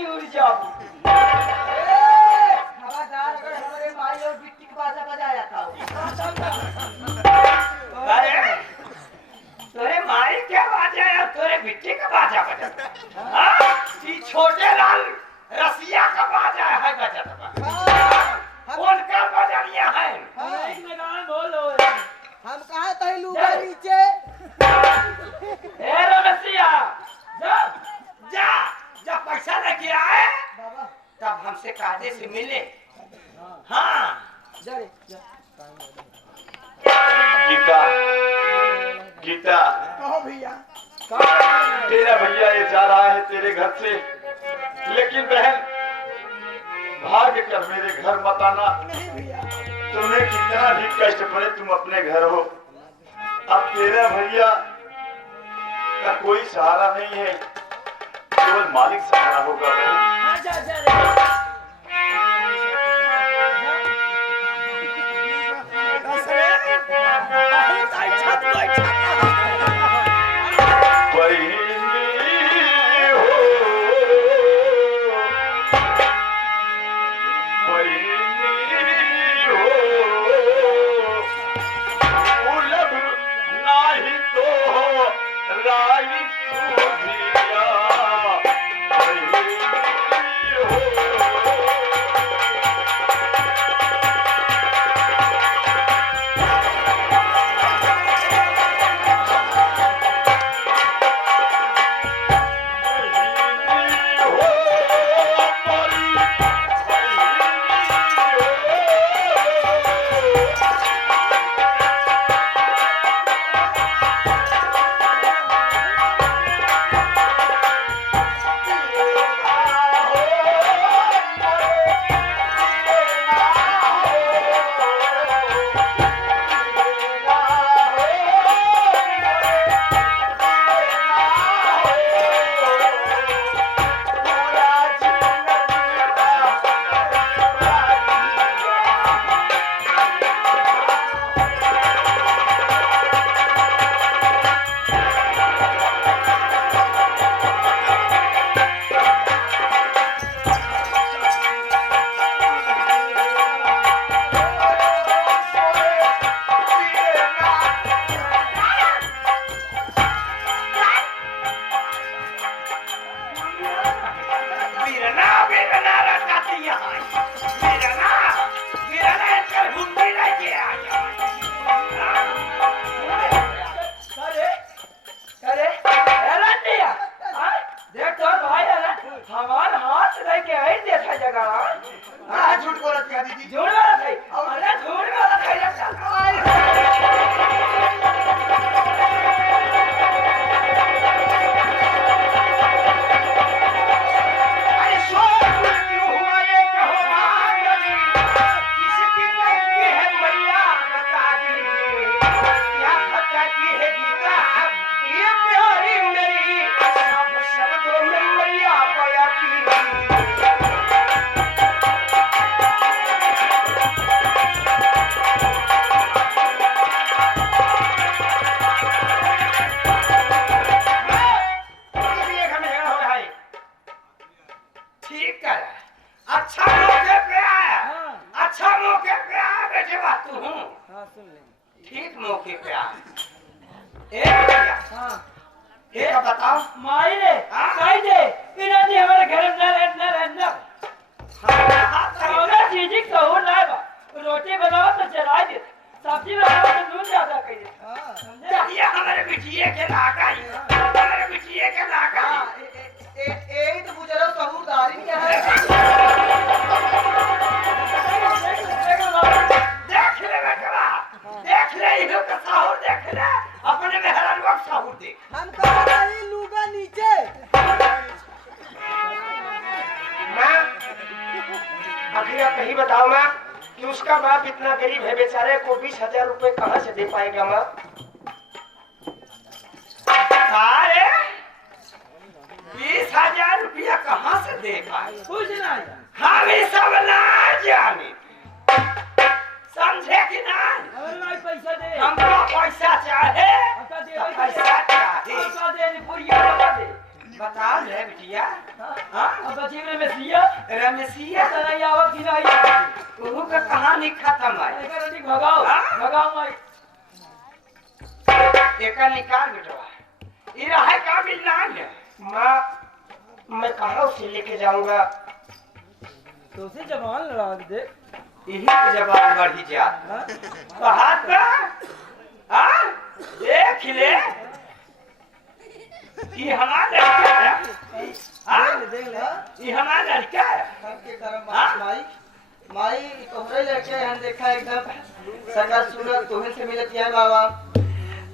नहीं उड़ जाओ। खबरदार अगर हमारे माई और बिट्टी की बाजा बजाया था। अरे तोरे माई क्या बाजा है, तोरे बिट्टी का बाजा बजा। हाँ, ये छोटे लाल रसिया का बाजा है बजा था। कौन का बजनिया है? बोलो। हम कहा था लूगा नीचे। ए रसिया, जा जा जा पैसा लेके आए बाबा तब हमसे कायदे से मिले। हाँ जा रे जा। गीता गीता कहो भैया। तेरा भैया ये जा रहा है तेरे घर से, लेकिन बहन भाग कर मेरे घर मत आना। नहीं भैया। तुम्हें कितना भी कष्ट पड़े तुम अपने घर हो। अब तेरा भैया का कोई सहारा नहीं है, केवल मालिक सहारा होगा बहन। हाँ जा जा रे। ठीक मौके पे आ। एक बताओ माई रे कह दे इन्होंने हमारे घर न रहना। हाँ चीजी कहूँ ना रोटी बनाओ तो चला दे, सब्जी बनाओ तो दूध ज्यादा कह दे। ये हमारे बिटिया के लागा ही, हमारे बिटिया के लागा एक तो गुजरो समूहदारी क्या है। देख ले बेटा, देख ले इधर का साहूर देख ले, अपने में हरान वक्त साहूर देख। हम कहा नहीं लूगा नीचे। माँ आखिर आप कहीं बताओ माँ कि उसका बाप इतना गरीब है, बेचारे को 20,000 रुपए कहाँ से दे पाएगा माँ? अरे 20,000 रुपया कहाँ से दे पाए? कुछ नहीं हम ही सब ना जाने, समझे कि ना? पैसा दे हमको पैसा चाहे, पैसा चाहे। बता ले बिटिया हाँ अब बची में मसीहा रमेशिया तना आवत की नहीं आवत उहू का कहानी खत्म है एकर रोटी भगाओ भगाओ मैं एका निकाल बेटवा ये रहा का भी ना है माँ मैं कहाँ उसे लेके जाऊंगा तो उसे जवान लड़ा दे यही तो जवान बढ़ी जा हाथ पे हाँ देख ले ये हमारा लड़का है हाँ देख ले ये हमारा लड़का है सबके करम हाँ? माई माई तोहरे लड़के हम देखा एकदम सकल सूरत तोहरे से मिलत है बाबा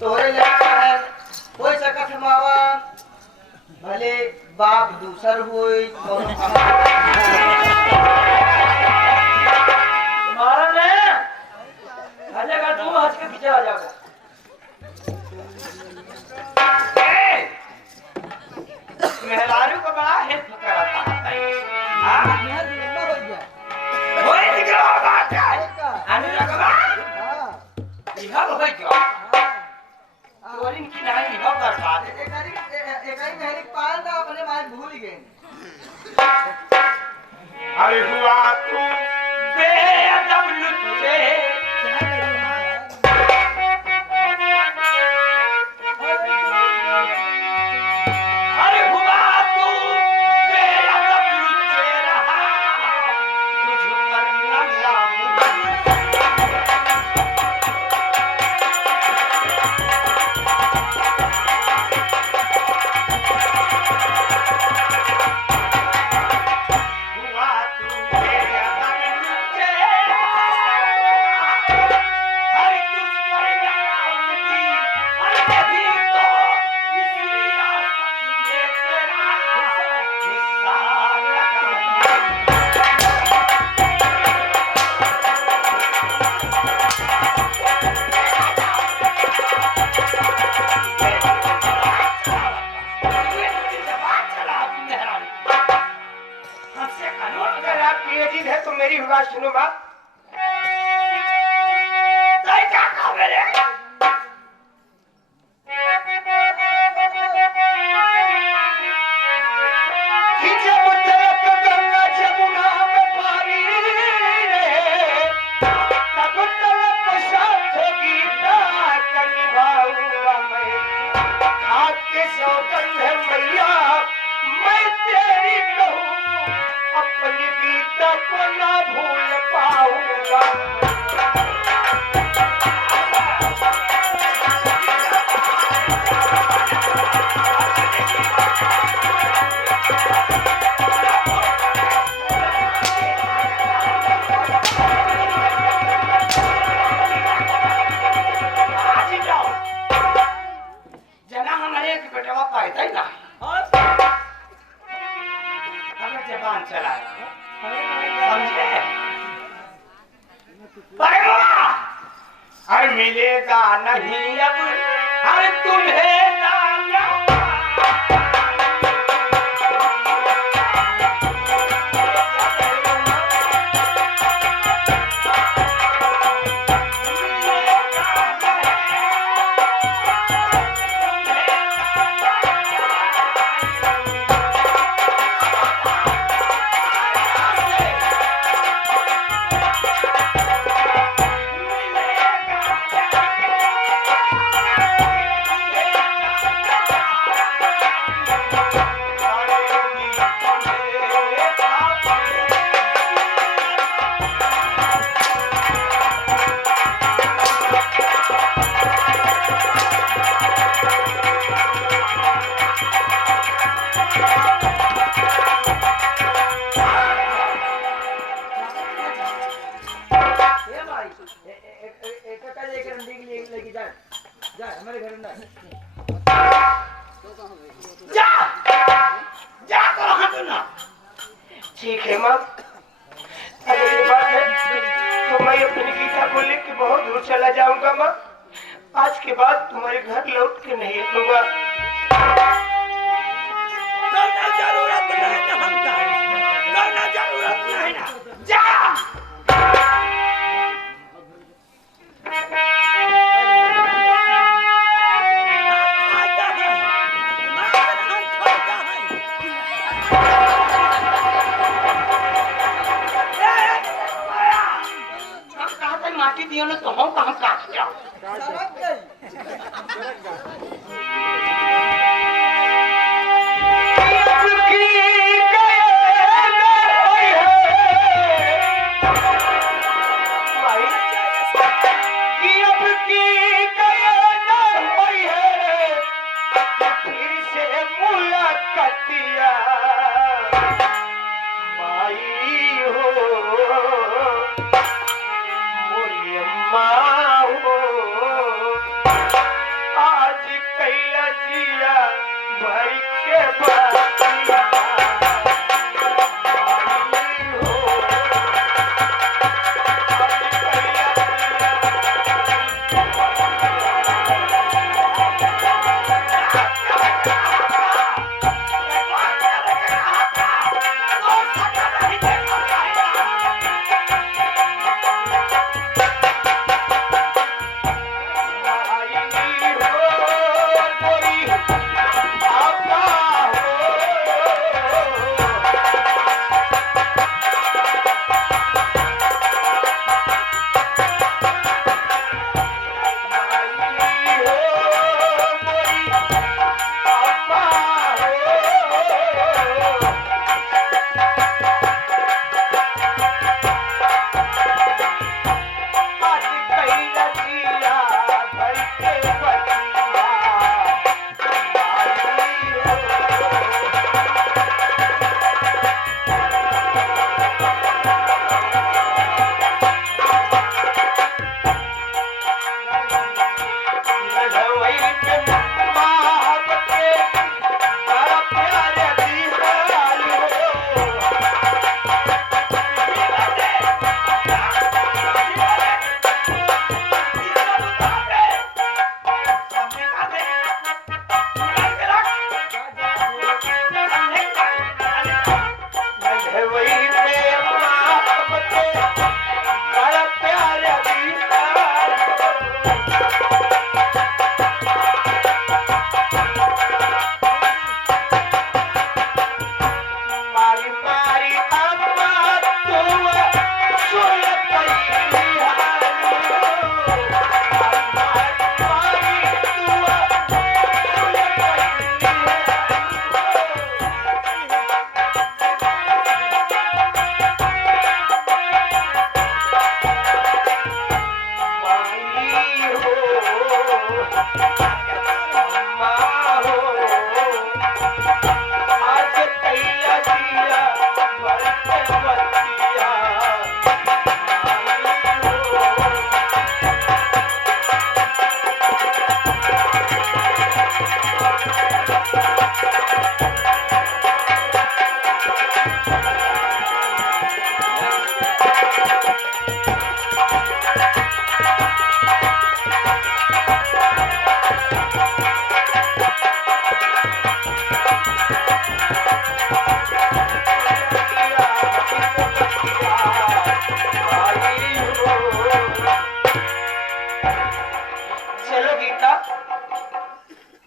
तोहरे लड़का है कोई सकत है मावा भले बाप दूसर होई तुम्हारा ने अजय का तू हंस के पीछे आ जाओगा मेहरारू को बड़ा हेल्प कराता है हाँ होए निकलो बात है अनुरगवा यह होए जो तोरिन की नहीं यह बर्बाद है अरे हुआ तू बेअदब लुच्चे अरे हुआ तू बेअदब लुच्चे रहा तुझ पर न लाऊं हुआ तू बेअदब लुच्चे हर तुझ पर न लाऊंगी हर कभी तो इसलिए ये तेरा हिस्सा लगाऊंगी अगर आप पीएचडी है तो मेरी हुआ सुनो बात क्या कहा मेरे कि जब तक गंगा जमुना में पारी रहे तब तक साथ गीता का निभाऊंगा मैं हाथ के सौगंध है मैया मैं तेरी कहूँ अपनी गीता को ना भूल पाऊंगा आज ही जाओ जना हमारे एक बेटवा पैदा ही ना अगर जबान चलाए समझे अरे वाह! अरे मिलेगा नहीं अब अरे तुम्हें दाना हमारे घर में जा जा करो हाथ ना ठीक है माँ अगर ये बात है तो मैं अपनी गीता को लेकर बहुत दूर चला जाऊंगा माँ आज के बाद तुम्हारे घर लौट के नहीं आऊंगा जरूरत नहीं ना हमका जरूरत नहीं ना जा है दियो न तो हम काट जाओ सरक गई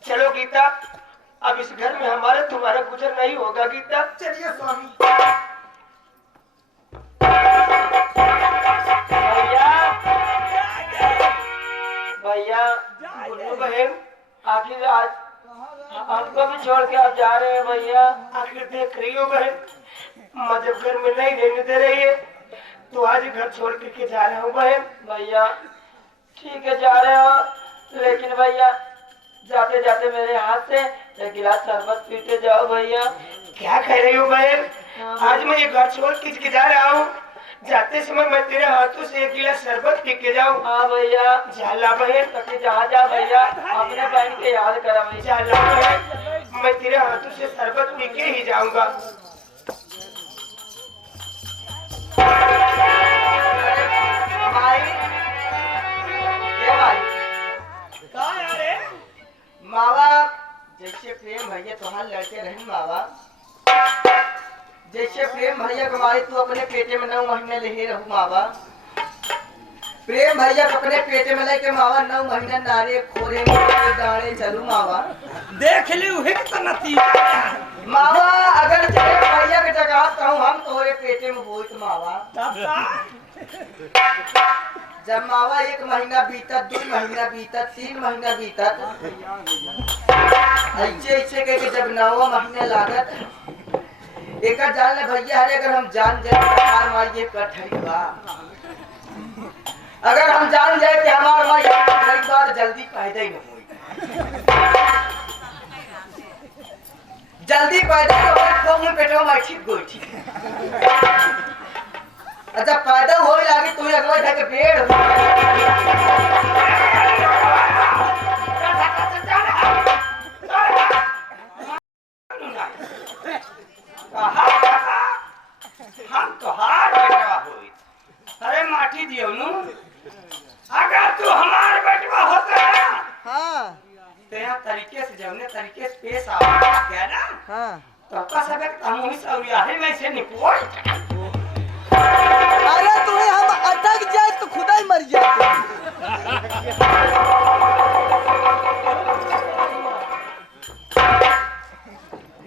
चलो गीता, अब इस घर में हमारा तुम्हारा गुजर नहीं होगा गीता। चलिए स्वामी। भैया भैया बहन, आखिर आज हमको भी छोड़ के आप जा रहे हैं भैया। आखिर देख रही हो बहन, मैं जब घर में नहीं रहने दे रही है तो आज घर छोड़ के जा रहा हूँ बहन। भैया ठीक है जा रहे हो, लेकिन भैया जाते जाते मेरे हाथ से एक गिलास शरबत पीते जाओ भैया। क्या कह रही हो बहन, आज मैं ये घर छोड़ के जा रहा हूँ, जाते समय मैं तेरे हाथों से एक गिलास शरबत पी के जाऊँ। हाँ भैया जाला बहन, तभी जहाँ जा भैया अपने बहन के याद करा भैया। जाला बहन, मैं तेरे हाथों से शरबत पी के ही जाऊंगा। मावा जैसे प्रेम भैया तुम्हारे लड़के रहे मावा, जैसे प्रेम भैया कमाई तू अपने पेटे में 9 महीने ले रहू मावा। प्रेम भैया अपने पेटे में लेके मावा 9 महीने नारे खोरे में डाले चलू मावा। देख ली उहे कितना नतीजा मावा, अगर तेरे भैया के जगह कहूँ हम तोरे पेटे में होई तो मावा जब मावा 1 महीना बीतत, 2 महीना बीतत, 3 महीना बीतत, ऐसे ऐसे करके जब 9वां महीना लागत, एक जान ले भैया अरे अगर हम जान जाए हमार माँ ये कठरी बा, अगर हम जान जाए कि हमार माँ ये कठरी बा तो जल्दी पैदा ही न होई, जल्दी पैदा हो मुँह पेटवा में ठीक गोइठी। अच्छा पैदा होए लागी तू अगवा जाके पेड़ हम तोहार बेटवा होई। अरे माटी दियो नु, अगर तू हमार बेटवा होता ना, हाँ तेरा तरीके से जमने तरीके से पेश आवा क्या ना, हाँ तो का सब एक तमुही सौरिया है में से निपोई। अरे तुम्हें हम अटक जाए तो खुदा ही मर जाते।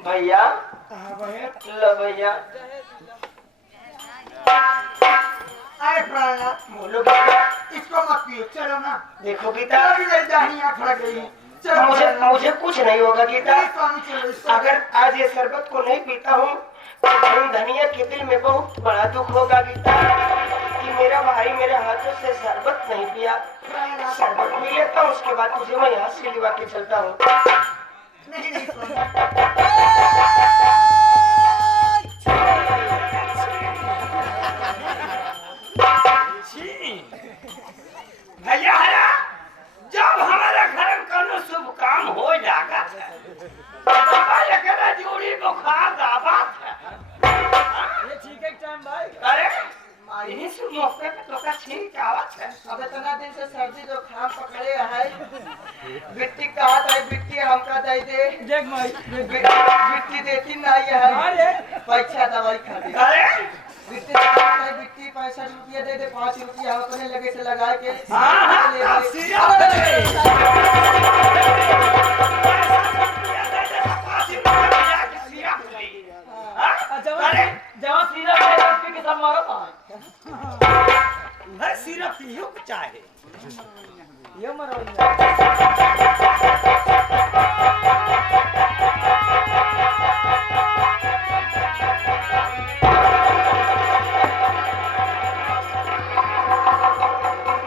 भैया लो भैया आए प्राणा बोलो बेटा, इसको मत पियो, चलो ना। देखो गीता अभी मेरी दाहिनी आंख लग गई है। चलो मुझे मुझे कुछ नहीं होगा गीता। स्वामी चलो इसको। अगर आज ये शरबत को नहीं पीता हूँ तो धर्म धनिया के दिल में बहुत बड़ा दुख होगा गीता कि मेरा भाई मेरे हाथों से शरबत नहीं पिया। शरबत पी लेता हूँ उसके बाद तुझे मैं यहाँ से लिवा के चलता हूँ। नहीं नहीं स्वामी। भैया हरा, जब हमारे घर में कोनो शुभ काम हो जागा है, पहले करा जोड़ी बुखार दाबात है। ये ठीक है टाइम भाई। अरे इन्हीं से मौके पे तो का ठीक आवत है। अब इतना दिन से सर्दी जो खाम पकड़े है बिट्टी कहा था बिट्टी हमका दे दे देख भाई, बिट्टी देती नहीं है पैसा दवाई खा दे। अरे बिट्टी बिट्टी 65 रुपया दे दे 5 रुपया अपने लगे से लगा के हाँ हाँ ले दे। सीरा सिर्फ पियो चाहे ये मरो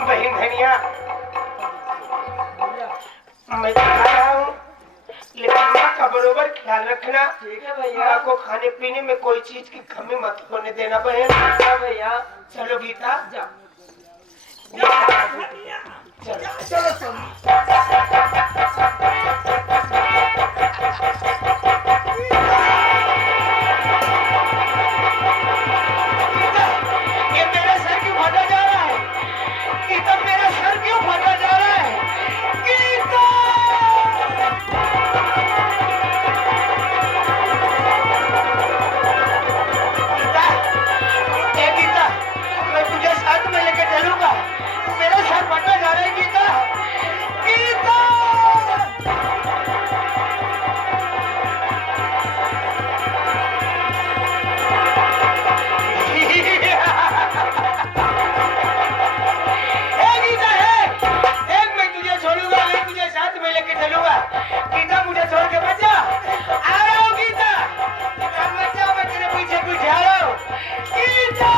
बहन धनिया मैं खा रहा हूँ, लेकिन माँ का बरोबर ख्याल रखना। ठीक है भैया। माँ को खाने पीने में कोई चीज की कमी मत होने देना बहन। हाँ भैया चलो गीता जा चलो सुन। ये मेरा सर क्यों फटा जा रहा है? गीता मेरा सर क्यों फटा जा रहा है? गीता गीता, ए गीता, मैं तुझे साथ में लेके चलूंगा। मेरा सर फटा जा रहा है गीता, गीता। ए गीता है, एक मैं तुझे छोड़ूंगा, मैं तुझे साथ में लेके चलूंगा। गीता मुझे छोड़ के बचा। आ रहा हूँ गीता, बच्चा मैं तेरे पीछे पीछे आ रहा हूँ गीता।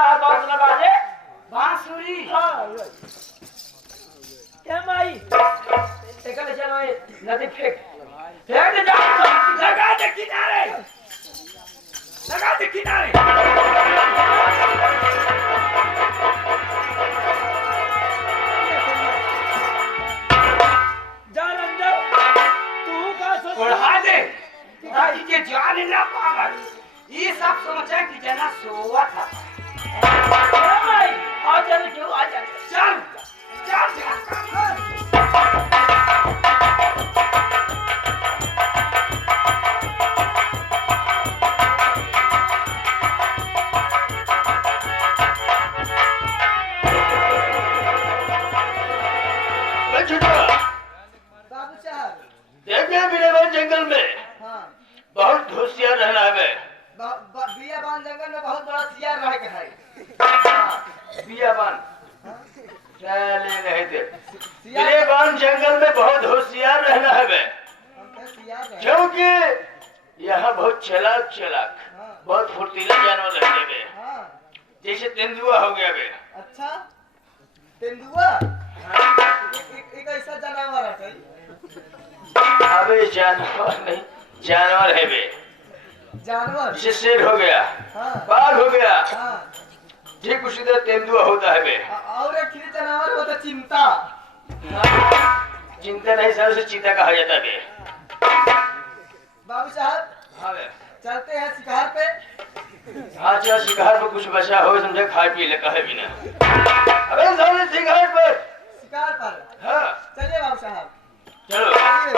रहा बांसुरी बाजे बांसुरी हाँ क्या माई एकले चलो ये नदी फेंक फेंक दे जा लगा दे किनारे लगा दे किनारे जा रंजन तू का सोच उड़ा दे ताकि के जान ना पावे ये सब सोचे कि जना सोवा था भाई आ चल क्यों आ जा चल चल बाबू साहब देखिए बिना जंगल में हाँ बहुत होशियार रहना है। बियाबान जंगल में बहुत बड़ा सियार रह के है बियाबान चले नहीं दे सियार बियाबान जंगल में बहुत होशियार रहना है बे, सियार रहे क्योंकि यहाँ बहुत चलाक चलाक हाँ बहुत फुर्तीला जानवर रहते बे, हाँ जैसे तेंदुआ हो गया बे। अच्छा तेंदुआ एक ऐसा जानवर है अबे जानवर नहीं जानवर है बे, जानवर जैसे शेर हो गया हाँ बाघ हो गया हाँ ठीक उसी तरह तेंदुआ होता है बे। और एक खिली जानवर होता चिंता चिंता नहीं सर से चीता कहा जाता है बे। बाबू साहब हाँ बे चलते हैं शिकार पे अच्छा शिकार पर कुछ बचा हो समझे खाए पी ले कहे भी ना। अबे साले शिकार पर शिकार पर हाँ चलिए बाबू साहब चलो चलिए।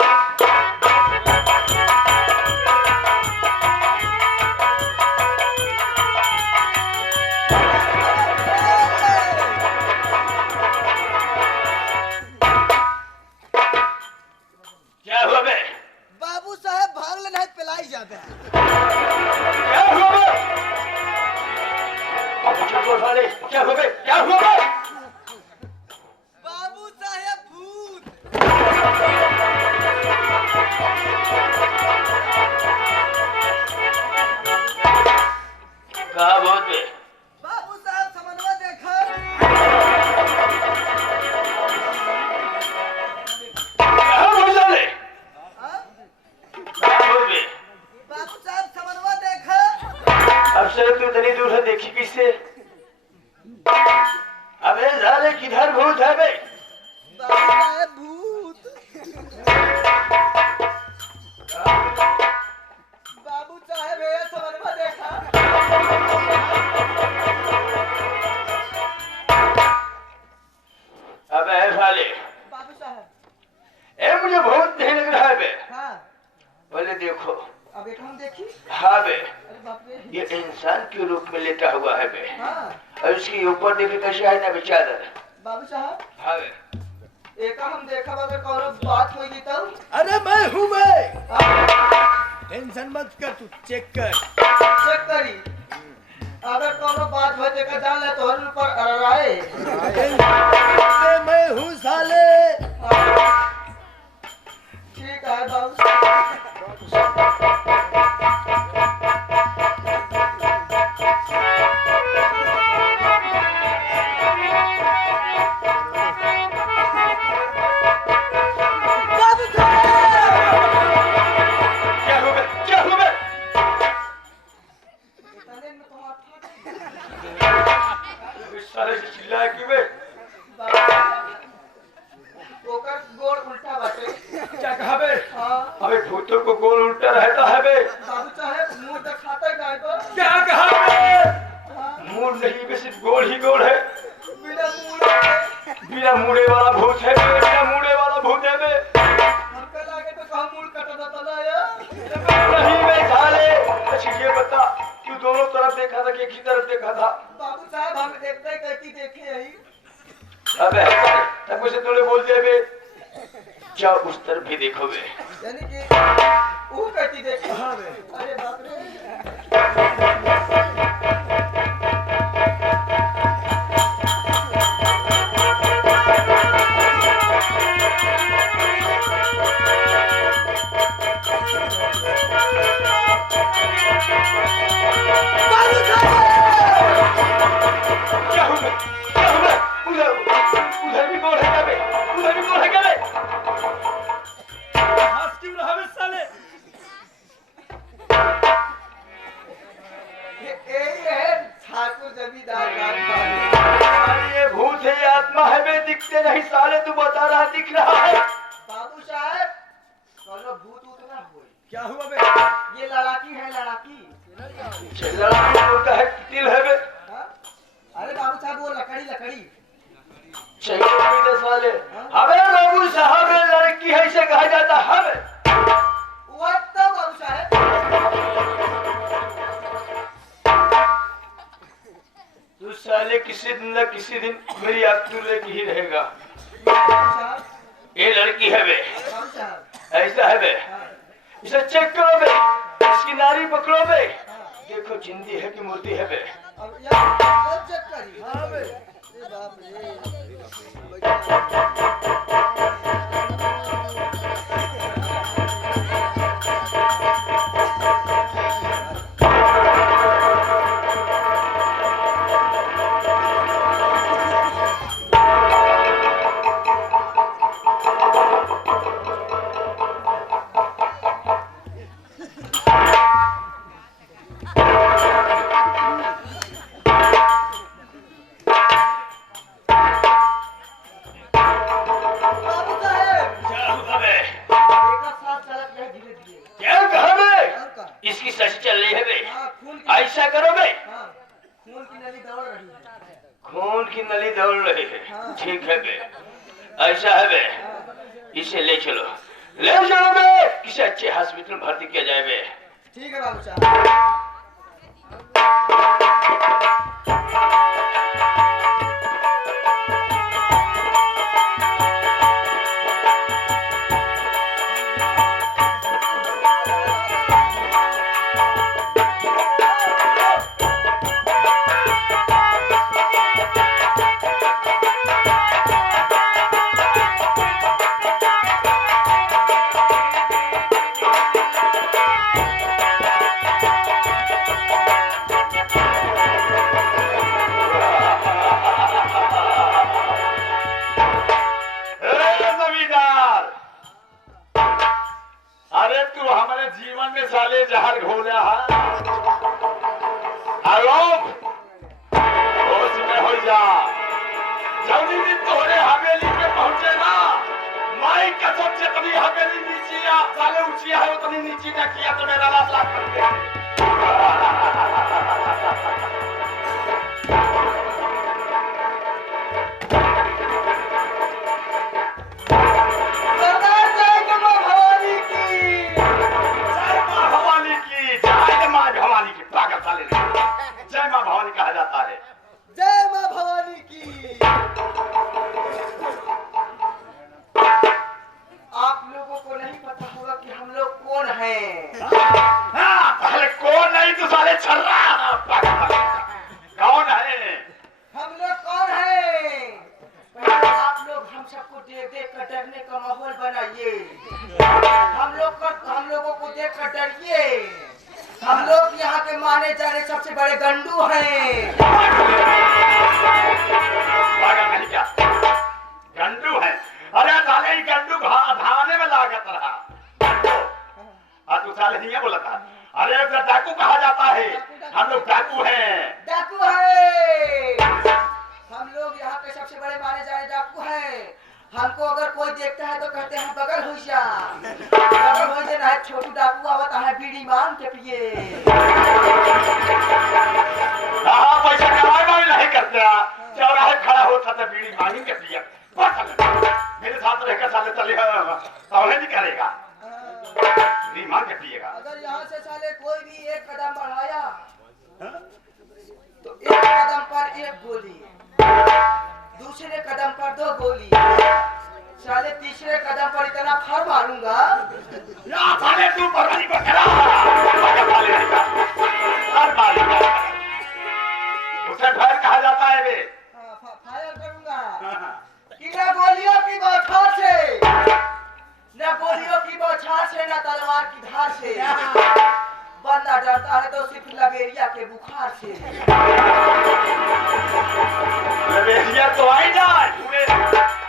क्या हुआ बे बाबू साहब भाग लेना है पिलाई जाते हैं क्या हुआ बे चुप हो साले क्या हुआ बे क्या हुआ बे बाबू साहब भूत कहा बहुत बे बाबू साहब समन्वय देखो कहा बहुत साले हाँ? कहा बहुत बे बाबू साहब समन्वय देखो अब से तू इतनी दूर से देखी किससे। अबे साले किधर भूत है बे बाबू साहब भूत बाबू साहब ये समन्वय देखा अबे साले बाबू साहब ए मुझे बहुत नहीं लग रहा है बे। हाँ बोले देखो अब एक हम देखी हाँ बे अरे बाप रे ये इंसान के रूप में लेटा हुआ है बे हाँ और उसके ऊपर देखे कैसे है ना बेचारा। बाबू साहब हाँ बे एक हम देखा अगर कौनो बात होगी तब अरे मैं हूँ मैं हाँ, टेंशन मत कर तू चेक कर चेक करी अगर कोनो बात हो तो जान ले तोहर ऊपर अड़ाए अरे मैं हूँ साले ठीक है बाबू बाबू क्या हुआ बे क्या हुआ बे इतने में तो आप इस साले से चिल्लाया क्यों बे ओकर गोड़ उल्टा बाटे क्या कहा बे हाँ अबे भूतों को गोल उल्टा रहता है बे बाबू साहब मुंह दिखाता ही गाय को क्या कहा बे हाँ मूड नहीं बे सिर्फ गोल ही गोल है बिना मुंह के बिना मुड़े वाला भूत है बे बिना मुड़े वाला भूत है बे हमको लागे तो कहाँ मूल कटा देता ना यार नहीं बे साले अच्छा ये बता तू दोनों तरफ देखा था कि एक ही तरफ देखा था। बाबू साहब हम देखते ही कहती देखे यही अबे तब मुझे तूने बोल दिया बे जाओ उस तरफ भी देखो बे। यानी कि वो कहती देखे हाँ बे अरे बाप रे बाबू साहब ठाकुर जमींदार का ये भूत है, ये आत्मा है, बे दिखते नहीं साले, तू बता रहा दिख रहा है। बाबू साहब कौनो भूत उतना हुए क्या हुआ बे? ये लड़ाकी है लड़ाकी लड़ाई बोलता है तिल है बे। हाँ? अरे बाबू साहब वो लकड़ी लकड़ी चाहिए पीते साले। अबे बाबू साहब ये लड़की है इसे कहा जाता है बे। वो तो बाबू साहब तू साले किसी दिन न किसी दिन मेरी आंख तू लेके ही रहेगा। बाबू साहब ये लड़की है बे, बाबू साहब ऐसा है बे। हाँ, इसे चेक करो बे, इसकी नारी पकड़ो बे, हाँ। देखो जिंदी है कि मुर्दी है बे। अब यार चेक करी हाँ बे। अरे बाप रे बाबू साहब क्या हुआ बे? एक साथ चलत रहे धीरे धीरे क्या कहा बे? और का इसकी सच चल रही है बे। हाँ खून की ऐसा करो बे, हाँ खून की नली दौड़ रही है खून की नली दौड़ रही है। हाँ। ठीक है बे, ऐसा है बे, हाँ, इसे ले चलो बे, किसी अच्छे हॉस्पिटल में भर्ती किया जाए बे। ठीक है बाबू साहब जमींदार, अरे तू हमारे जीवन में साले जहर घोला है। आलोक, होश में हो जा। जल्दी दिन तोहरे हवेली पे पहुंचे ना, माई कसम से कभी हवेली नीचे या साले ऊंची है उतनी नीची न किया तो मेरा लाश लाख कर दे। सरदार जय कमल भवानी की जय मां भवानी की, जय मां भवानी की, पागल साले ने। जय मां भवानी कहा जाता है। जय मां भवानी की आप लोगों को नहीं पता होगा कि हम लोग कौन हैं हाँ, पहले कौन नहीं तो साले छल रहा। पागल साले। कौन है? हम लोग कौन हैं पहले आप लोग हम सबको देख देख कर डरने का माहौल बनाइए हम लोगों को देख कर डरिए हम लोग यहाँ के माने जाने सबसे बड़े गंडू हैं पागल नहीं क्या? गंडू है? अरे साले ये गंडू धाने में लागत रहा। तू साले नहीं है बोला था। अरे तो डाकू कहा जाता है, हम लोग डाकू हैं। डाकू है हम लोग यहाँ के सबसे बड़े माने जाने डाकू हैं हमको अगर कोई देखता है तो कहते हैं बगल हो जा बगल हो जाना है छोटू डाकू आवता है बीड़ी मांग के पिए हाँ, पैसा कमाई में नहीं करते। चौराहे खड़ा होता था बीड़ी मांगी के पिया। बस साले, मेरे साथ रहकर साले चले तौले नहीं करेगा, बीड़ी मांग के पिएगा। अगर यहाँ से साले कोई भी एक कदम बढ़ाया तो एक कदम पर एक गोली दूसरे कदम पर 2 गोली साले तीसरे कदम पर इतना फर मारूंगा या साले तू बर्बादी को खड़ा पागल साले नहीं का। हर बारी का उसे फैर कहा जाता है बे। फायर करूंगा कि न गोलियों की बौछार से न गोलियों की बौछार से न तलवार की धार से बंदा डरता है तो सिर्फ लबेरिया के बुखार से लबेरिया तो आई जाए।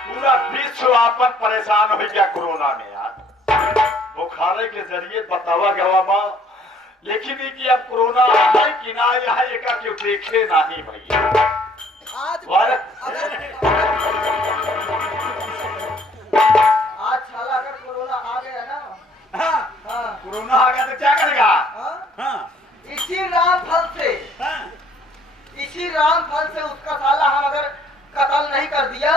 पूरा विश्व आपन परेशान हो गया कोरोना में यार। बुखारे के जरिए बतावा गवा लेकिन ये कि अब कोरोना है कि ना है एक क्यों देखे नहीं भैया आज वाला आज साला अगर कोरोना आ गया ना, हाँ, हाँ, कोरोना आ गया तो क्या करेगा? हाँ, हाँ, इसी रामफल से, हाँ, इसी रामफल से उसका साला हम अगर कत्ल नहीं कर दिया,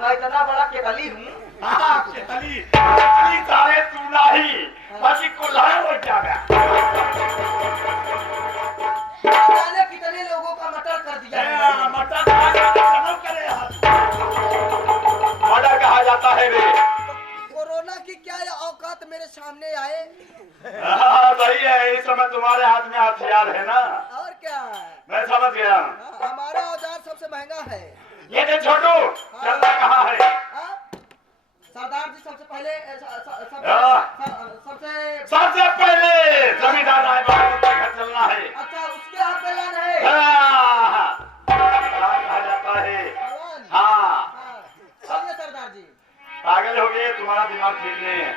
मैं इतना बड़ा केतली हूँ। हाँ, केतली सारे तू नहीं बाकी कुल्हाड़ हो जाएगा। जाने कितने लोगों का मर्डर कर दिया है। मटर करे मटर कहा जाता है रे। कोरोना की क्या औकात मेरे सामने आए। हाँ, सही है। इस समय तुम्हारे हाथ में हथियार है ना। और क्या, मैं समझ गया। हमारा औजार सबसे महंगा है। ये जो छोटू चलता कहाँ है? हाँ? सरदार जी सबसे पहले सबसे पहले जमींदार आए बाबू के घर चलना है। अच्छा, उसके हाथ में लान है। हाँ, कहा जाता है। हाँ, चलिए सरदार जी। पागल हो गए, तुम्हारा दिमाग ठीक नहीं है।